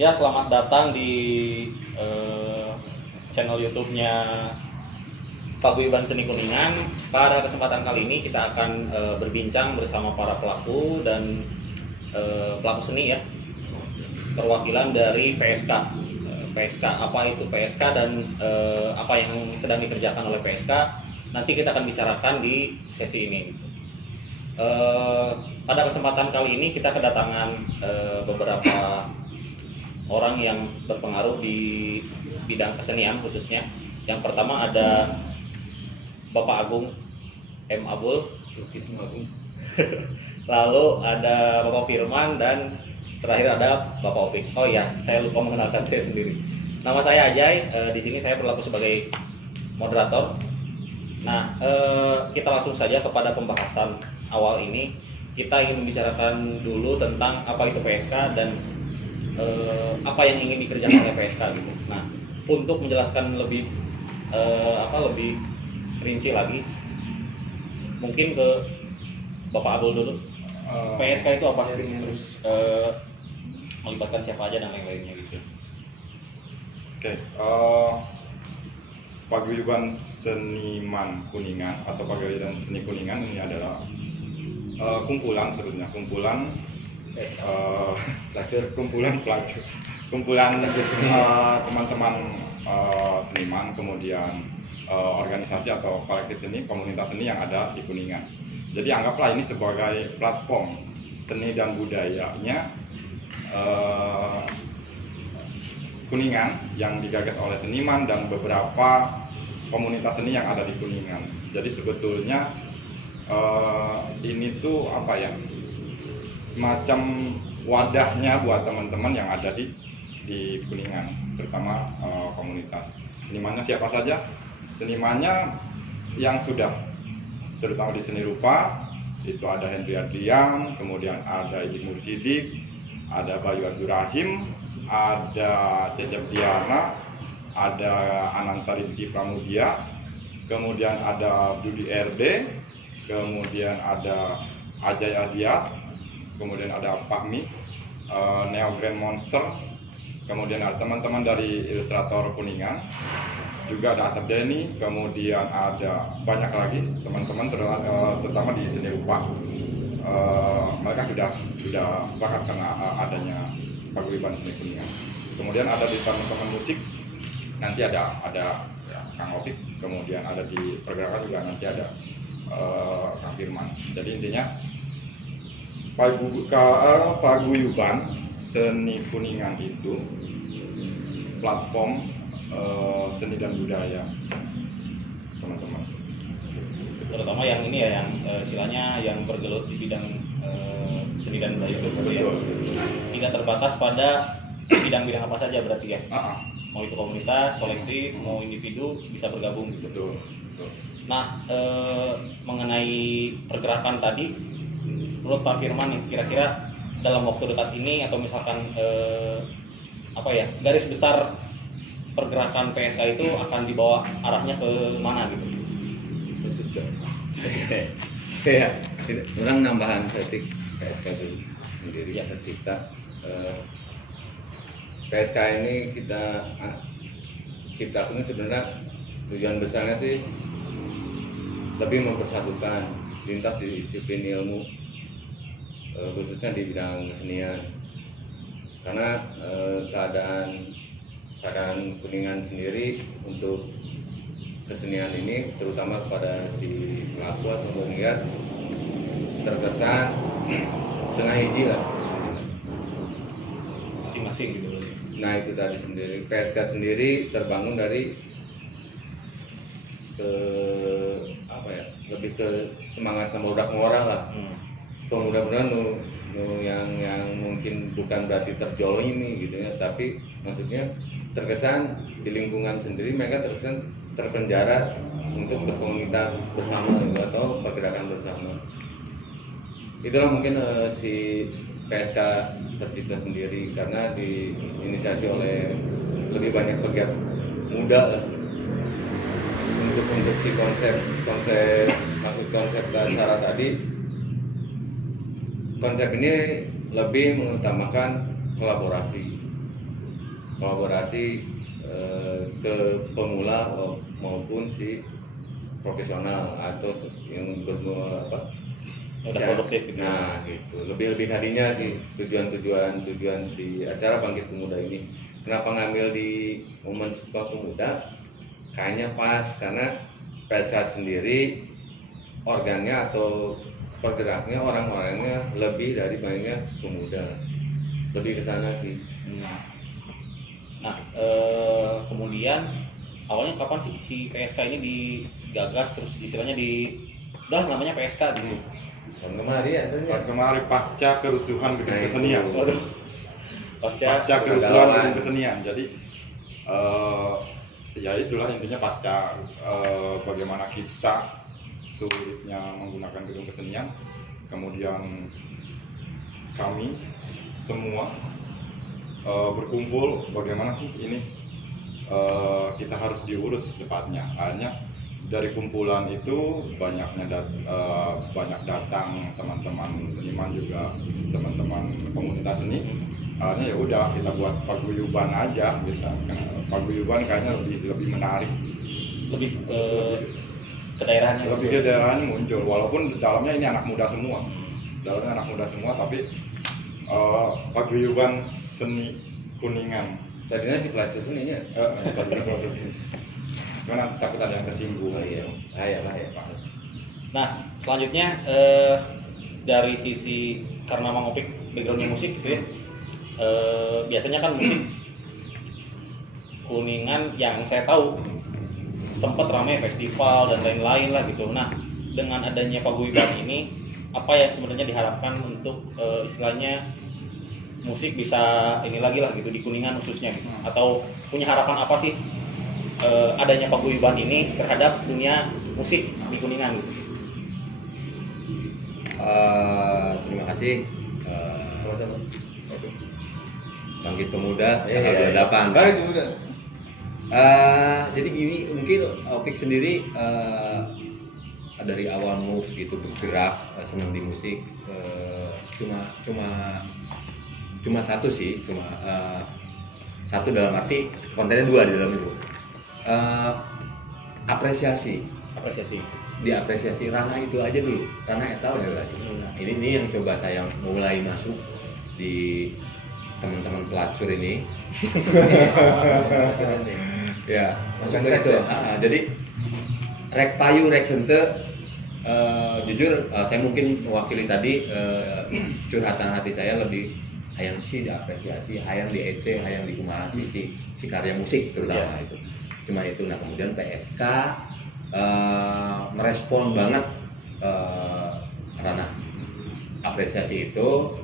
Ya, selamat datang di channel YouTube-nya Paguyuban Seni Kuningan. Pada kesempatan kali ini kita akan berbincang bersama para pelaku dan pelaku seni ya, perwakilan dari PSK. PSK, apa itu PSK dan apa yang sedang dikerjakan oleh PSK, nanti kita akan bicarakan di sesi ini. Pada kesempatan kali ini kita kedatangan beberapa orang yang berpengaruh di bidang kesenian khususnya. Yang pertama ada Bapak Agung M. Abul, Lukis Agung. Lalu ada Bapak Firman dan terakhir ada Bapak Opik. Oh ya, saya lupa mengenalkan saya sendiri. Nama saya Ajay. Di sini saya berlaku sebagai moderator. Nah, kita langsung saja kepada pembahasan awal ini. Kita ingin membicarakan dulu tentang apa itu PSK dan apa yang ingin dikerjakan oleh PSK gitu. Nah, untuk menjelaskan lebih lebih rinci lagi, mungkin ke Bapak Abul dulu. PSK itu apa sih? Terus melibatkan siapa aja dan lain-lainnya gitu. Oke, Paguyuban Seniman Kuningan atau Paguyuban Seni Kuningan ini adalah kumpulan sebetulnya, kumpulan teman-teman seniman, kemudian organisasi atau kolektif seni, komunitas seni yang ada di Kuningan. Jadi anggaplah ini sebagai platform seni dan budayanya Kuningan yang digagas oleh seniman dan beberapa komunitas seni yang ada di Kuningan. Jadi sebetulnya ini tuh apa ya, semacam wadahnya buat teman-teman yang ada di Kuningan, terutama komunitas. Senimannya siapa saja? Senimannya yang sudah terutama di seni rupa itu ada Henry Adrian, kemudian ada Idik Mursidik, ada Bayu Abdurrahim, ada Cecep Diana, ada Ananta Rizky Pramudia, kemudian ada Budi RD, kemudian ada Ajay Adiat, kemudian ada Pak Mi, Neo Grand Monster, kemudian ada teman-teman dari ilustrator Kuningan, juga ada Asap Denny, kemudian ada banyak lagi teman-teman terutama di seni rupa. Mereka sudah sepakat karena adanya Paguyuban Seni Kuningan. Kemudian ada di teman-teman musik, nanti ada ya, Kang Opik, kemudian ada di pergerakan juga nanti ada Kang Firman. Jadi intinya Paguyuban Seni Kuningan itu platform seni dan budaya teman-teman. Terutama yang ini ya, yang istilahnya yang bergelut di bidang seni dan budaya itu. Betul. Ya. Tidak terbatas pada bidang-bidang apa saja berarti ya. Mau itu komunitas, kolektif, mau individu bisa bergabung gitu. Betul. Nah, mengenai pergerakan tadi, menurut Pak Firman kira-kira dalam waktu dekat ini atau misalkan garis besar pergerakan PSK itu akan dibawa arahnya ke mana gitu? Ya, kurang nambahan setik PSK itu sendiri ya, tercipta. PSK ini kita ciptakan sebenarnya tujuan besarnya sih lebih mempersatukan lintas disiplin ilmu, khususnya di bidang kesenian. Karena keadaan Kuningan sendiri untuk kesenian ini, terutama kepada si pelaku atau penggiat, terkesan tengah hiji lah Masing-masing gitu. Nah itu tadi sendiri, PSK sendiri terbangun dari lebih ke semangat memudak orang lah. Pemuda-pemuda yang mungkin bukan berarti terjolimi gitu ya, tapi maksudnya terkesan di lingkungan sendiri mereka terkesan terpenjara untuk berkomunitas bersama gitu, atau pergerakan bersama. Itulah mungkin si PSK tercipta sendiri karena diinisiasi oleh lebih banyak pegiat muda lah. Untuk si konsep acara tadi, konsep ini lebih mengutamakan kolaborasi kolaborasi ke pemula maupun si profesional atau yang Udah produktif gitu. Nah, gitu. Lebih hadinya sih tujuan si acara Bangkit Pemuda ini. Kenapa ngambil di momen Sumpah Pemuda? Kayaknya pas karena PSK sendiri organnya atau pergeraknya orang-orangnya lebih dari banyaknya pemuda. Lebih ke sana sih. Nah, kemudian awalnya kapan sih si PSK ini digagas, terus istilahnya udah namanya PSK gitu? Tahun kemarin ya, Tahun kemarin pasca kerusuhan gedung kesenian. Waduh. Pasca kerusuhan gedung kesenian. Jadi ya itulah intinya pasca bagaimana kita sulitnya menggunakan gedung kesenian, kemudian kami semua berkumpul bagaimana sih ini kita harus diurus secepatnya. Akhirnya dari kumpulan itu banyak datang teman-teman seniman juga, teman-teman komunitas seni. Akhirnya ya udah kita buat paguyuban aja gitu. Paguyuban kayaknya lebih menarik, Lebih ke daerahnya. lebih ke daerahnya muncul, walaupun dalamnya ini anak muda semua, tapi paguyuban seni Kuningan. tadinya si pelacur seninya. Karena takut ada yang tersinggung. Bahaya Pak. Nah, selanjutnya dari sisi karena Mang Opik backgroundnya musik gitu ya, biasanya kan musik Kuningan yang saya tahu sempat ramai festival dan lain-lain lah gitu. Nah, dengan adanya paguyuban ini, apa yang sebenarnya diharapkan untuk istilahnya musik bisa ini lagi lah gitu di Kuningan khususnya gitu. Atau punya harapan apa sih adanya paguyuban ini terhadap dunia musik di Kuningan gitu? Terima kasih Bangkit Pemuda tanggal 28. Jadi gini, mungkin Opik sendiri dari awal move gitu bergerak senang di musik, cuma satu sih, satu dalam arti kontennya dua di dalam itu. Apresiasi diapresiasi ranah itu aja dulu, ranah eta ya. Nah, ini yang coba saya mulai masuk di teman-teman pelacur ini. Ya, masuk ke itu. Jadi rek payu rek henteu, jujur saya mungkin mewakili tadi curhatan hati saya lebih hayang sih diapresiasi, hayang di EC, hayang dikumaha si karya musik terutama itu. Cuma itu. Nah, kemudian PSK merespon banget ranah apresiasi itu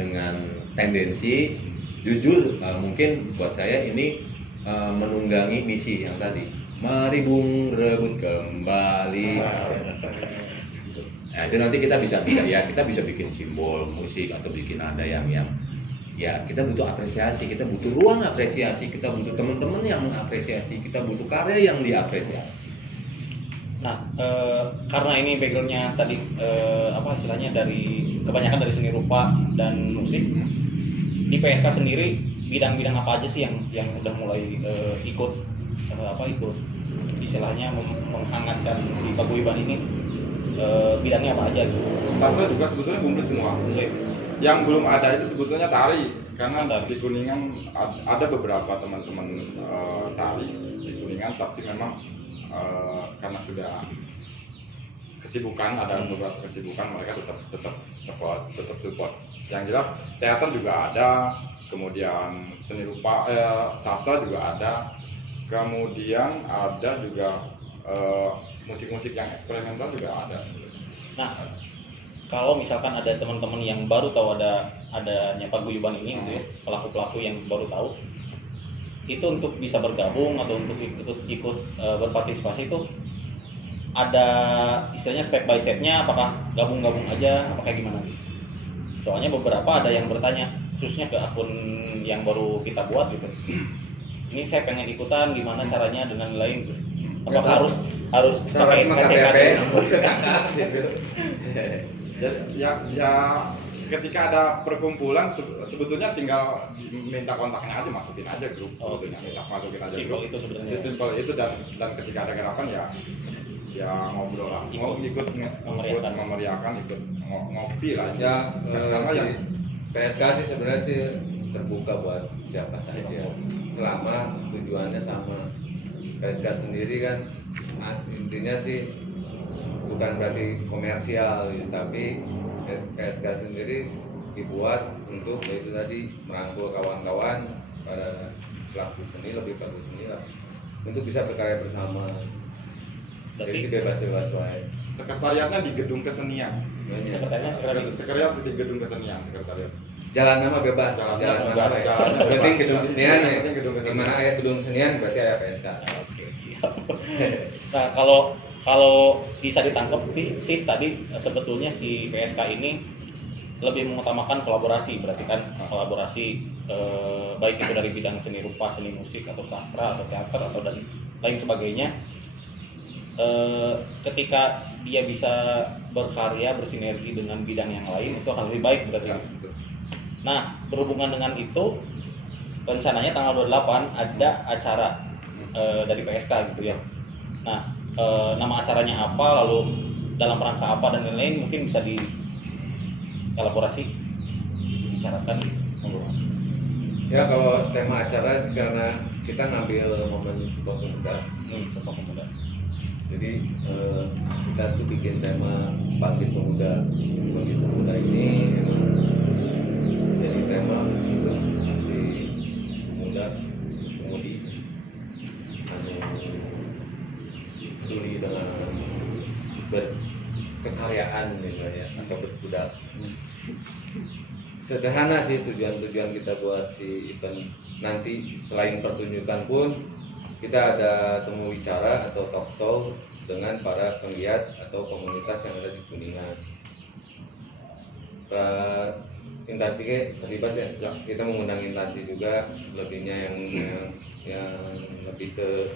dengan tendensi jujur, mungkin buat saya ini menunggangi misi yang tadi, mari bung rebut kembali. Nah, itu nanti kita bisa bikin simbol musik atau bikin ada yang ya kita butuh apresiasi, kita butuh ruang apresiasi, kita butuh teman-teman yang mengapresiasi, kita butuh karya yang diapresiasi. Nah, karena ini backgroundnya tadi apa istilahnya kebanyakan dari seni rupa dan musik, di PSK sendiri bidang-bidang apa aja sih yang udah mulai ikut istilahnya menghangatkan si paguyuban ini, bidangnya apa aja gitu? Sastra juga sebetulnya kumplit semua. Yang belum ada itu sebetulnya tari, karena di Kuningan ada beberapa teman-teman tari di Kuningan, tapi memang karena sudah kesibukan, ada beberapa kesibukan, mereka tetap support. Yang jelas teater juga ada, kemudian seni rupa, sastra juga ada, kemudian ada juga musik-musik yang eksperimental juga ada. Nah, kalau misalkan ada teman-teman yang baru tahu adanya paguyuban ini gitu ya, pelaku-pelaku yang baru tahu, itu untuk bisa bergabung atau untuk ikut berpartisipasi itu ada istilahnya step by stepnya, apakah gabung-gabung aja, apakah gimana gitu? Soalnya beberapa ada yang bertanya, khususnya ke akun yang baru kita buat gitu, ini saya pengen ikutan, gimana caranya dengan lain gitu. Apakah harus pakai SKCK? Ya ketika ada perkumpulan sebetulnya tinggal minta kontaknya aja, masukin aja grup, Oh, sebetulnya masukin aja simpel grup. itu sebenarnya. Sesimpel itu, dan ketika ada gerakan ya ngobrol lah, ikut memeriahkan, ikut ngopi lah. Ya, Karena si yang PSK sih sebenarnya sih terbuka buat siapa saja, selama tujuannya sama. PSK sendiri kan intinya sih bukan berarti komersial gitu, tapi PSK sendiri dibuat untuk itu tadi merangkul kawan-kawan pada pelaku seni, lebih pelaku seni lah, untuk bisa berkarya bersama. Jadi sih bebas-bebas wae. sekretariatnya di gedung kesenian. Sekretariat di gedung kesenian, sekretariat. Jalan nama bebas, Jalan jalan bebas, mana ya? jalannya Yang penting bebas. gedung kesenian Yang ya. penting gedung kesenian. Di mana ada gedung kesenian berarti ada PSK. Oke, siap. Nah, kalau bisa ditangkap sih tadi sebetulnya si PSK ini lebih mengutamakan kolaborasi, berarti kan kolaborasi baik itu dari bidang seni rupa, seni musik atau sastra atau teater atau dan lain sebagainya. Ketika dia bisa berkarya bersinergi dengan bidang yang lain itu akan lebih baik berarti. Nah, berhubungan dengan itu rencananya tanggal 28 ada acara dari PSK gitu ya. Nah, nama acaranya apa, lalu dalam rangka apa dan lain-lain, mungkin bisa dielaborasi, dibicarakan. Ya kalau tema acara sih karena kita ngambil momen Sumpah Pemuda. Sumpah Pemuda. Jadi kita tuh bikin tema Bangkit Pemuda. Bangkit Pemuda ini emang jadi tema untuk si pemudi peduli dengan berkekaryaan gitu ya, atau berbudak. Sederhana sih tujuan kita buat si event nanti. Selain pertunjukan pun kita ada temu bicara atau talk show dengan para penggiat atau komunitas yang ada di Kuningan. Setelah instansi terlibat ya, kita mengundang instansi juga, lebihnya yang lebih ke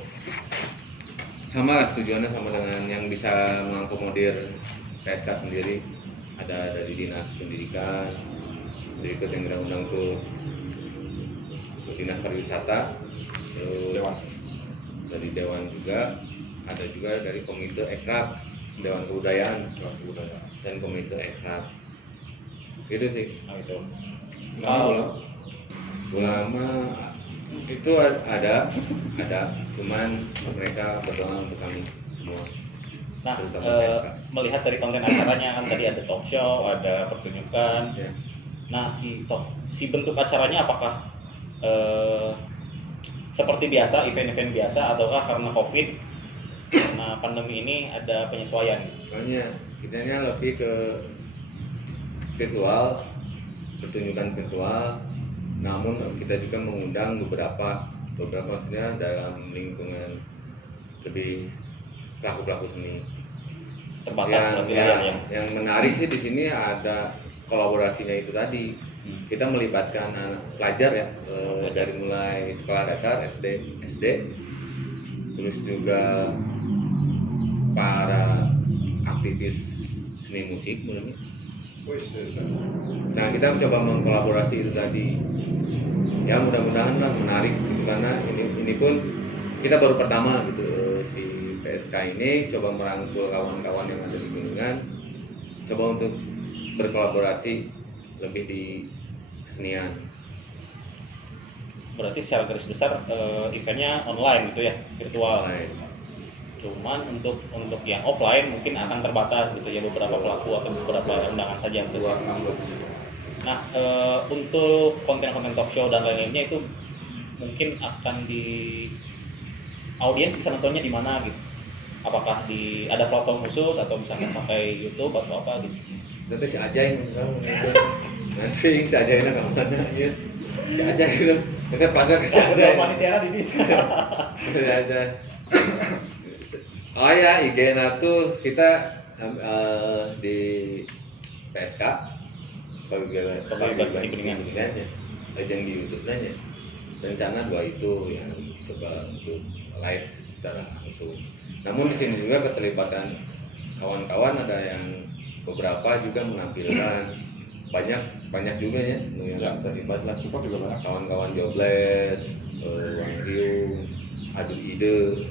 sama lah, tujuannya sama dengan yang bisa mengakomodir PSK sendiri. Ada dari Dinas Pendidikan, berikut yang kita undang tuh Dinas Pariwisata, terus dari Dewan juga, ada juga dari Komite Ekrab, Dewan Kebudayaan dan Komite Ekrab. Gitu sih. Nah, itu. Ulama itu ada, cuman mereka berdoa untuk kami semua. Nah, Terutama PSK. melihat dari konten acaranya kan tadi ada talk show, ada pertunjukan. Ya. Nah, si bentuk acaranya apakah seperti biasa, event-event biasa, ataukah karena COVID, karena pandemi ini ada penyesuaian? Soalnya kitanya lebih ke virtual, pertunjukan virtual, namun kita juga mengundang beberapa maksudnya dalam lingkungan lebih pelaku seni. Terbatas berarti ya. Yang menarik sih di sini ada kolaborasinya itu tadi. Kita melibatkan anak pelajar ya, dari mulai sekolah dasar SD, terus juga para aktivis seni musik ini. Nah, kita mencoba mengkolaborasi itu tadi. Ya mudah-mudahan lah menarik gitu, karena ini pun kita baru pertama gitu, si PSK ini coba merangkul kawan-kawan yang ada di Kuningan, coba untuk berkolaborasi lebih di kesenian. Berarti secara garis besar eventnya online gitu ya, virtual. Online. Cuman untuk yang offline mungkin akan terbatas gitu ya, beberapa pelaku atau beberapa undangan saja. Gitu. Nah, untuk konten-konten talk show dan lain-lainnya itu mungkin akan audiens bisa nontonnya di mana gitu? Apakah ada platform khusus atau misalnya pakai YouTube atau apa gitu? Nanti si Ajain nanti si Ajainnya kemana ya? Si Ajain itu nanti pasar ke si Ajain. Panitia di Ada. Oh ya, IG-nya tuh kita di PSK Paguyuban Seni Kuningan. Ajang di YouTube nanya. Rencana 2 itu yang coba untuk live secara langsung. Namun di sini juga keterlibatan kawan-kawan, ada yang beberapa juga menampilkan banyak juga ya yang terlibat lah. Support juga banyak. Kawan-kawan jobless, Wang Riu, adu ide,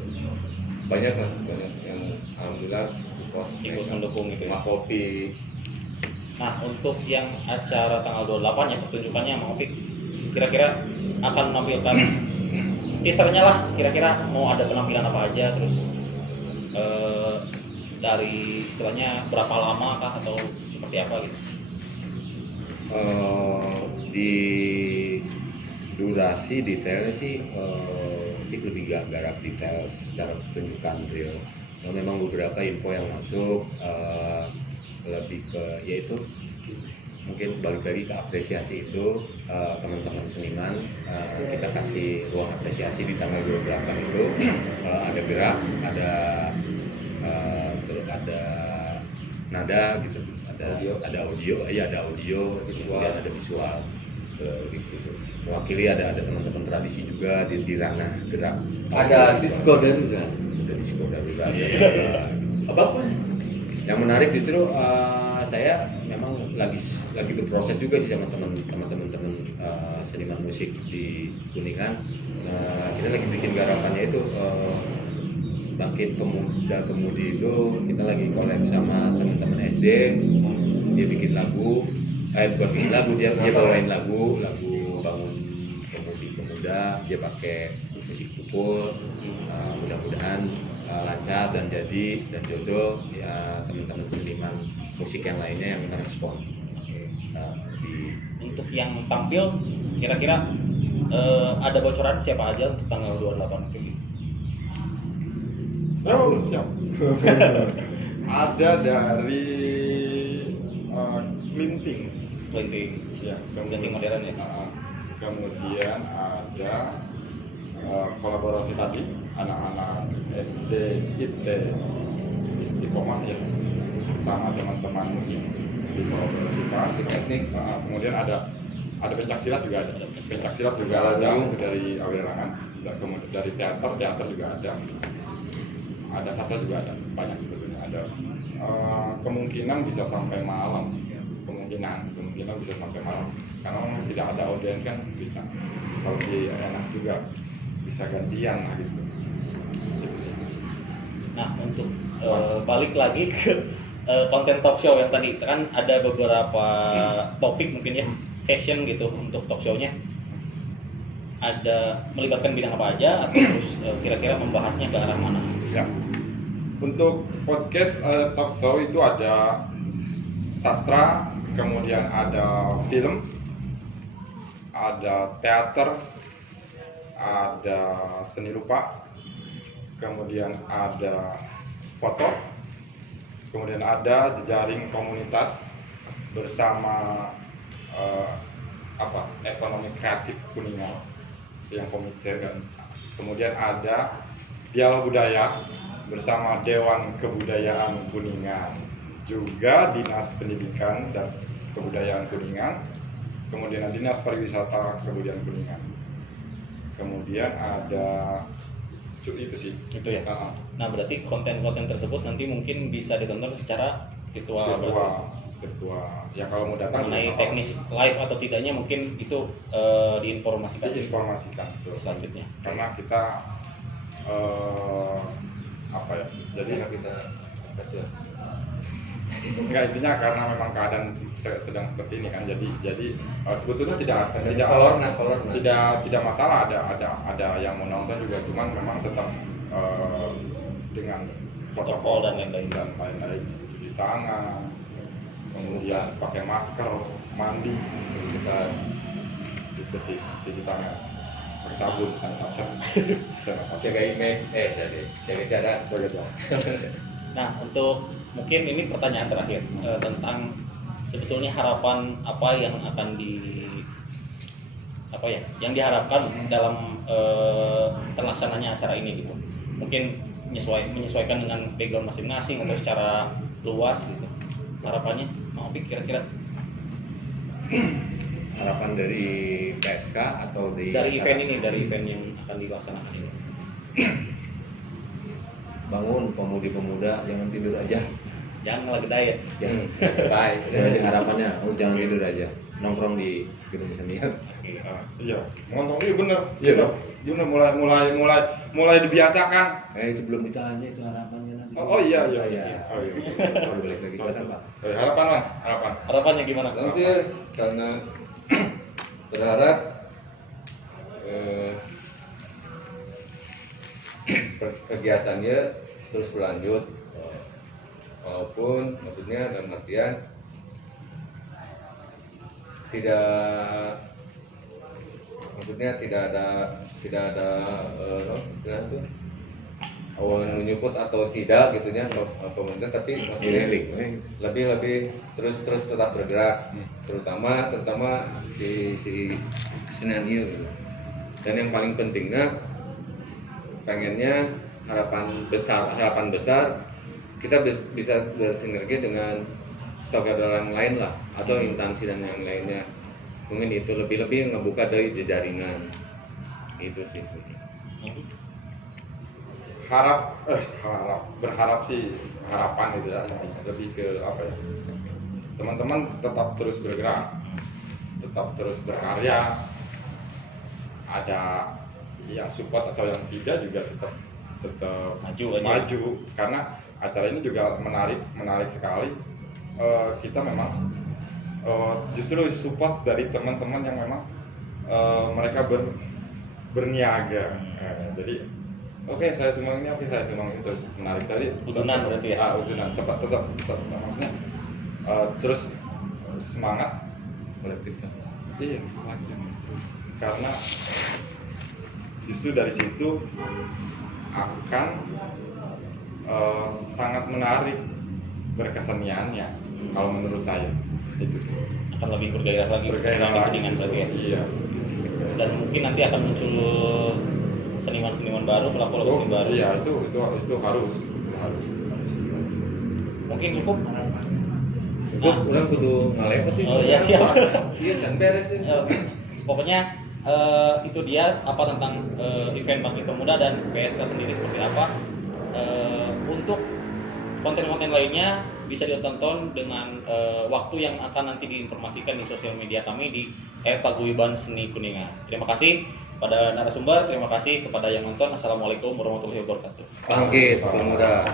banyak yang alhamdulillah support Ikut mendukung itu ya. Makopi. Nah, untuk yang acara tanggal 28 ya pertunjukannya Mang Opik kira-kira akan menampilkan teasernya lah, kira-kira mau ada penampilan apa aja, terus dari istilahnya berapa lama kah atau seperti apa gitu. Di durasi detailnya sih Dik lebih gak garap detail secara pertunjukan real. Memang beberapa info yang masuk lebih ke yaitu mungkin balik lagi ke apresiasi itu teman-teman seniman, kita kasih ruang apresiasi di tanggal 28 itu ada gerak, terus ada nada gitu, ada audio, kemudian ada visual. Gitu. Mewakili ada teman-teman tradisi juga di ranah gerak. Ada disco darurat. Ada disco darurat. Apapun. Yang menarik justru saya memang lagi berproses juga sih sama teman-teman seniman musik di Kuningan. Kita lagi bikin garapannya itu Bangkit Pemuda Pemudi itu kita lagi collab sama teman-teman SD. Dia bikin lagu, bukan bikin lagu, dia bawain lagu bangun pemuda, dia pakai musik pukul. Mudah-mudahan lancar dan jadi dan jodoh ya teman-teman seniman musik yang lainnya yang merespon. Untuk yang tampil kira-kira ada bocoran siapa aja untuk tanggal 28 itu? Oh, siap. Ada dari Klinting. Ya, Klinting modern ya. Kemudian ada kolaborasi tadi anak-anak SD IT Istiqomah ya sama teman-teman musik dikolaborasikan. Teknik. Kemudian ada pencak silat juga ada. Pencak silat juga ada dari Awirangan. Kemudian dari teater juga ada. Ada sastra juga ada, banyak sebetulnya ada. Kemungkinan bisa sampai malam. Kemungkinan bisa sampai malam. Karena memang tidak ada audiens kan bisa lebih enak juga. Bisa gantian lah gitu. Itu sih. Nah, untuk balik lagi ke konten talk show yang tadi kan ada beberapa topik mungkin ya, session gitu untuk talk show-nya. Ada melibatkan bidang apa aja atau terus kira-kira membahasnya ke arah mana? Ya. Untuk podcast talk show itu ada sastra, kemudian ada film, ada teater, ada seni rupa, kemudian ada foto, kemudian ada jejaring komunitas bersama ekonomi kreatif Kuningan yang komite, dan kemudian ada dialog budaya bersama Dewan Kebudayaan Kuningan, juga Dinas Pendidikan dan Kebudayaan Kuningan, kemudian Dinas Pariwisata Kebudayaan Kuningan, kemudian ada itu sih. Itu ya. Nah, berarti konten-konten tersebut nanti mungkin bisa ditonton secara virtual. Ya kalau mau datang mengenai teknis live atau tidaknya mungkin itu diinformasikan selanjutnya. Karena kita jadi kita enggak, intinya karena memang keadaan sedang seperti ini kan, jadi sebetulnya tidak masalah ada yang mau nonton juga, cuman memang tetap dengan protokol dan lain-lain, cuci tangan, kemudian pakai masker, mandi, itu sih, cuci tangan, pakai sabun, sanitizer, jaga image, jaga jarak. Nah, untuk mungkin ini pertanyaan terakhir tentang sebetulnya harapan apa yang akan yang diharapkan dalam terlaksananya acara ini gitu. Mungkin menyesuaikan dengan background masing-masing atau secara luas gitu. Harapannya, Mang Opik kira-kira? Harapan dari PSK atau dari event yang akan dilaksanakan ini? Bangun pemuda-pemuda, jangan tidur aja. jangan lagi diet. Baik. Jadi harapannya jangan tidur aja, nongkrong di gedung kesenian. Iya, ngontrol ini bener. Iya, Bang. Bener mulai dibiasakan. Itu belum ditanya itu harapannya nanti. Oh iya. Oh, iya. Balik lagi silakan, Pak. Harapan Wan, harapan. Harapannya gimana? Sekarang sih karena berharap kegiatannya terus berlanjut, walaupun maksudnya dalam artian tidak ada istilahnya tuh awan menyuput atau tidak gitunya pemerintah, tapi maksudnya lebih terus tetap bergerak, terutama di kesenian ini gitu. Dan yang paling pentingnya pengennya harapan besar kita bisa bersinergi dengan stakeholder yang lain lah, atau instansi dan yang lainnya, mungkin itu lebih ngebuka dari jaringan itu sih. Berharap sih harapan itu ya, lebih ke apa ya, teman-teman tetap terus bergerak, tetap terus berkarya, ada yang support atau yang tidak juga tetap maju karena acara ini juga menarik sekali. Kita memang justru support dari teman-teman yang memang mereka berniaga. Jadi oke, saya sumbang ini, saya sumbang ini, terus menarik tadi. Udunan berarti ya? Udunan, tetap maksudnya terus semangat Kolektif. Iya, terus karena justru dari situ akan sangat menarik berkeseniannya, kalau menurut saya itu sih. Akan lebih bergairah lagi di Kuningan berarti ya. Iya. Dan mungkin nanti akan muncul seniman-seniman baru, pelaku seni baru. Iya, itu harus. Mungkin cukup. Ulang kudu ngalepet sih. Oh iya, siap. Iya, can beres sih. Pokoknya itu dia apa tentang event Bakti Pemuda dan PSK sendiri seperti apa. Untuk konten-konten lainnya bisa ditonton dengan waktu yang akan nanti diinformasikan di sosial media kami di @paguyuban seni Kuningan. Terima kasih pada narasumber, terima kasih kepada yang nonton. Assalamualaikum warahmatullahi wabarakatuh. Bangkit pemuda.